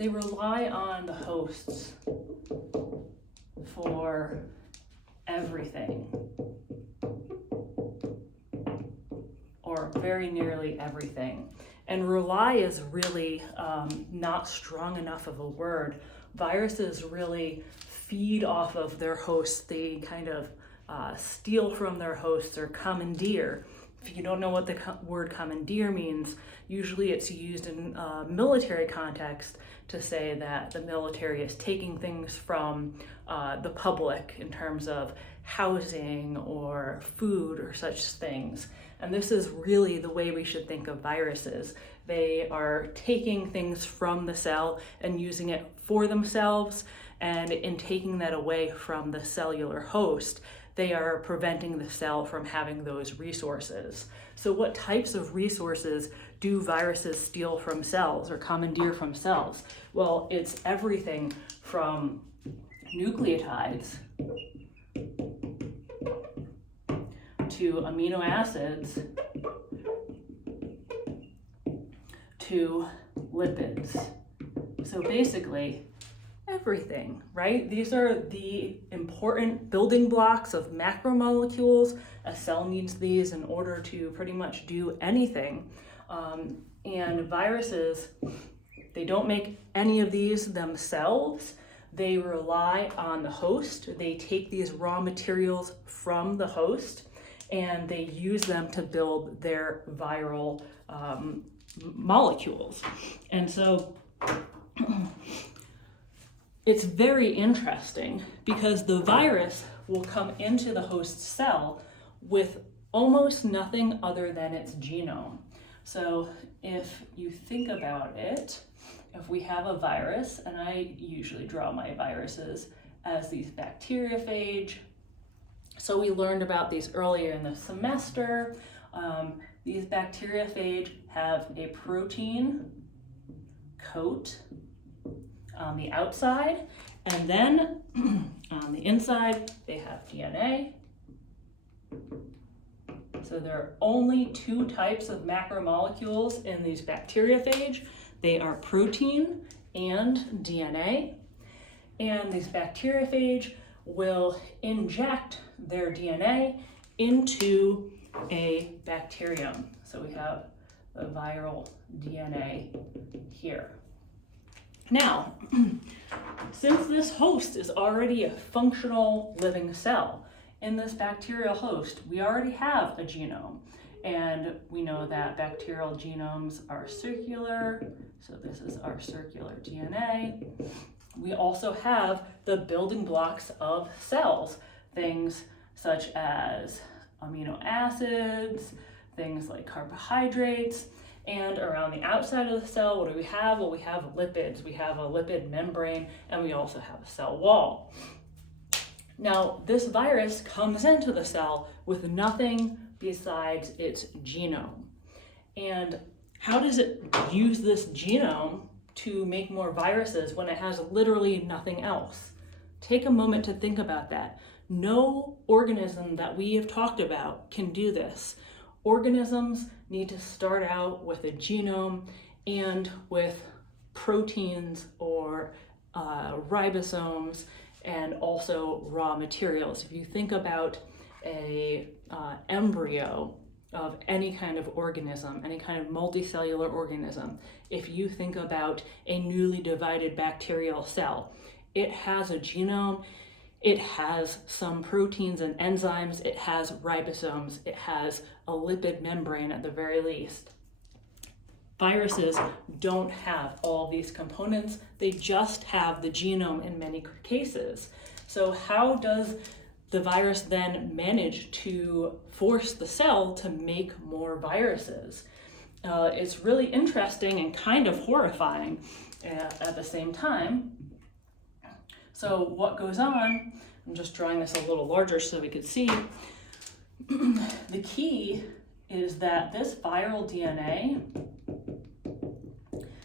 they rely on the hosts for everything, or very nearly everything. And rely is really not strong enough of a word. Viruses really feed off of their hosts. They kind of steal from their hosts or commandeer. If you don't know what the word commandeer means, usually it's used in military context to say that the military is taking things from the public in terms of housing or food or such things. And this is really the way we should think of viruses. They are taking things from the cell and using it for themselves, and in taking that away from the cellular host, they are preventing the cell from having those resources. So what types of resources do viruses steal from cells or commandeer from cells? Well, it's everything from nucleotides to amino acids to lipids. So basically, everything, right? These are the important building blocks of macromolecules. A cell needs these in order to pretty much do anything. And viruses, they don't make any of these themselves. They rely on the host. They take these raw materials from the host and they use them to build their viral molecules. And so it's very interesting because the virus will come into the host cell with almost nothing other than its genome. So if you think about it, if we have a virus, and I usually draw my viruses as these bacteriophage. So we learned about these earlier in the semester. These bacteriophage have a protein coat on the outside, and then on the inside they have DNA. So there are only two types of macromolecules in these bacteriophage. They are protein and DNA. And these bacteriophage will inject their DNA into a bacterium. So we have the viral DNA here. Now, since this host is already a functional living cell, in this bacterial host, we already have a genome. And we know that bacterial genomes are circular, so this is our circular DNA. We also have the building blocks of cells, things such as amino acids, things like carbohydrates, and around the outside of the cell, what do we have? Well, we have lipids, we have a lipid membrane, and we also have a cell wall. Now, this virus comes into the cell with nothing besides its genome. And how does it use this genome to make more viruses when it has literally nothing else? Take a moment to think about that. No organism that we have talked about can do this. Organisms need to start out with a genome and with proteins or ribosomes and also raw materials. If you think about a embryo of any kind of organism, any kind of multicellular organism, if you think about a newly divided bacterial cell, it has a genome, it has some proteins and enzymes, it has ribosomes, it has a lipid membrane at the very least. Viruses don't have all these components, they just have the genome in many cases. So how does the virus then manage to force the cell to make more viruses? It's really interesting and kind of horrifying at the same time. So what goes on, I'm just drawing this a little larger so we could see. The key is that this viral DNA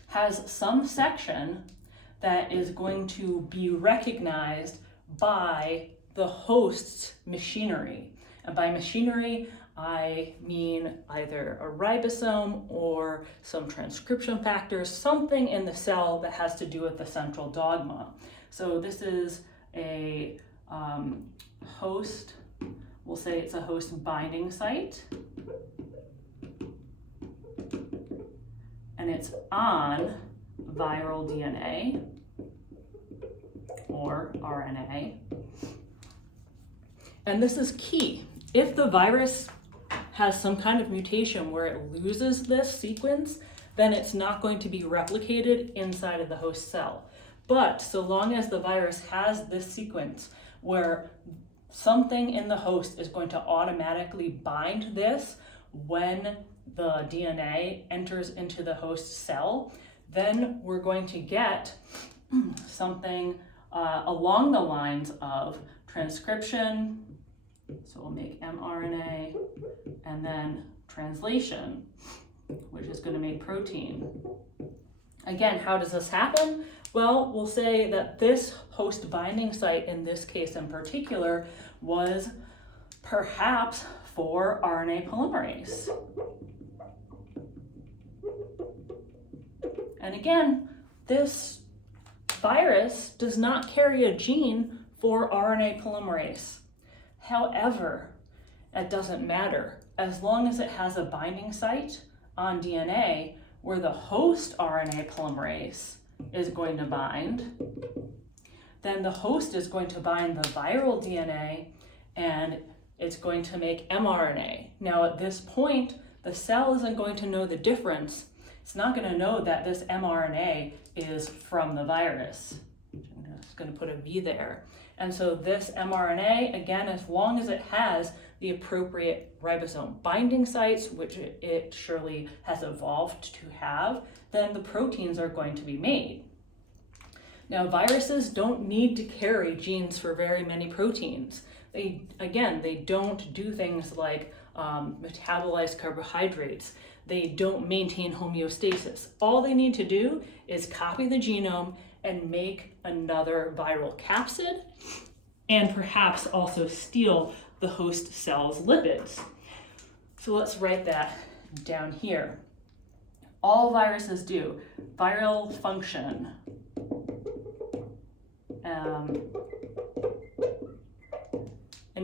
has some section that is going to be recognized by the host's machinery. And by machinery, I mean either a ribosome or some transcription factors, something in the cell that has to do with the central dogma. So this is a host, we'll say it's a host binding site, and it's on viral DNA or RNA. And this is key. If the virus has some kind of mutation where it loses this sequence, then it's not going to be replicated inside of the host cell. But so long as the virus has this sequence where something in the host is going to automatically bind this when the DNA enters into the host cell, then we're going to get something along the lines of transcription, so we'll make mRNA, and then translation, which is going to make protein. Again, how does this happen? Well, we'll say that this host binding site, in this case in particular, was perhaps for RNA polymerase. And again, this virus does not carry a gene for RNA polymerase. However, it doesn't matter. As long as it has a binding site on DNA where the host RNA polymerase is going to bind, then the host is going to bind the viral DNA and it's going to make mRNA. Now at this point, the cell isn't going to know the difference. It's not going to know that this mRNA is from the virus. I'm just going to put a V there. And so this mRNA, again, as long as it has the appropriate ribosome binding sites, which it surely has evolved to have, then the proteins are going to be made. Now, viruses don't need to carry genes for very many proteins. They don't do things like metabolize carbohydrates. They don't maintain homeostasis. All they need to do is copy the genome and make another viral capsid, and perhaps also steal the host cell's lipids. So let's write that down here. All viruses do, viral function, and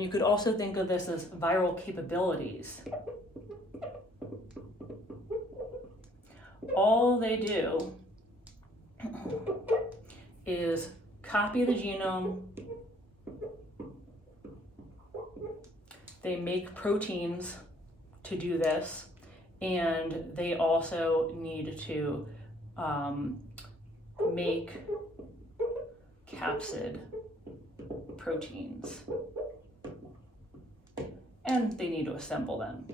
you could also think of this as viral capabilities. All they do is copy the genome, they make proteins to do this, and they also need to make capsid proteins, and they need to assemble them.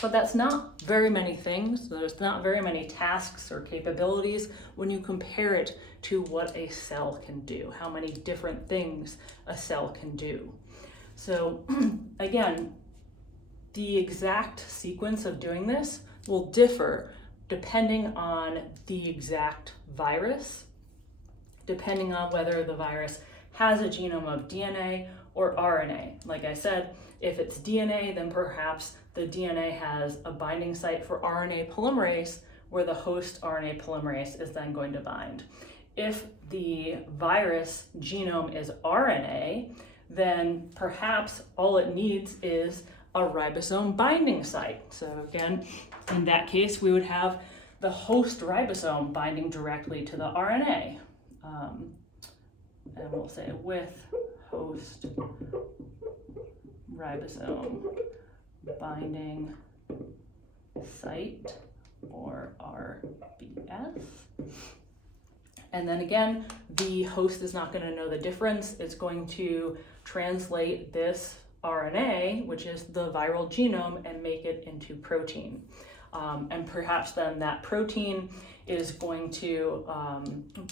But that's not very many things. There's not very many tasks or capabilities when you compare it to what a cell can do, how many different things a cell can do. So again, the exact sequence of doing this will differ depending on the exact virus, depending on whether the virus has a genome of DNA or RNA. Like I said, if it's DNA, then perhaps the DNA has a binding site for RNA polymerase where the host RNA polymerase is then going to bind. If the virus genome is RNA, then perhaps all it needs is a ribosome binding site. So again, in that case, we would have the host ribosome binding directly to the RNA. And we'll say with host ribosome binding site, or RBS. And then again, the host is not going to know the difference. It's going to translate this RNA, which is the viral genome, and make it into protein. And perhaps then that protein is going to,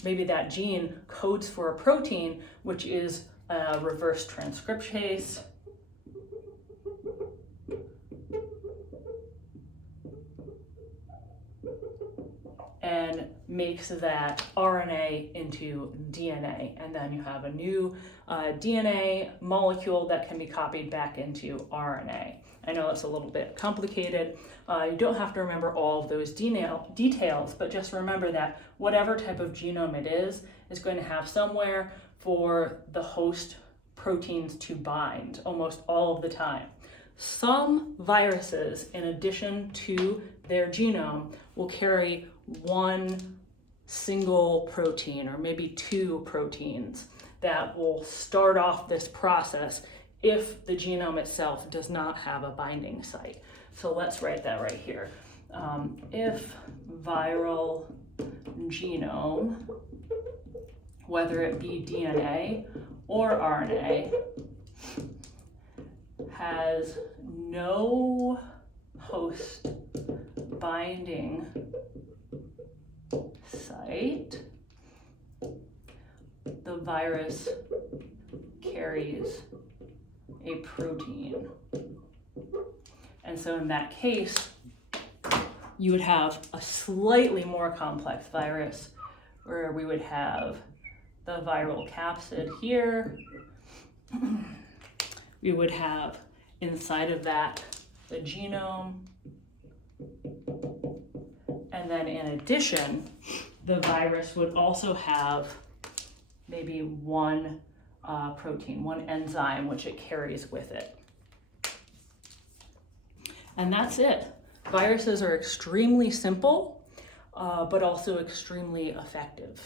maybe that gene codes for a protein, which is a reverse transcriptase. And makes that RNA into DNA, and then you have a new DNA molecule that can be copied back into RNA. I know that's a little bit complicated. You don't have to remember all of those details, but just remember that whatever type of genome it is going to have somewhere for the host proteins to bind almost all of the time. Some viruses, in addition to their genome, will carry one single protein or maybe two proteins that will start off this process if the genome itself does not have a binding site. So let's write that right here. If viral genome, whether it be DNA or RNA, has no host binding site, the virus carries a protein. And so in that case, you would have a slightly more complex virus where we would have the viral capsid here. We would have inside of that the genome. And then in addition, the virus would also have maybe one protein, one enzyme, which it carries with it. And that's it. Viruses are extremely simple, but also extremely effective.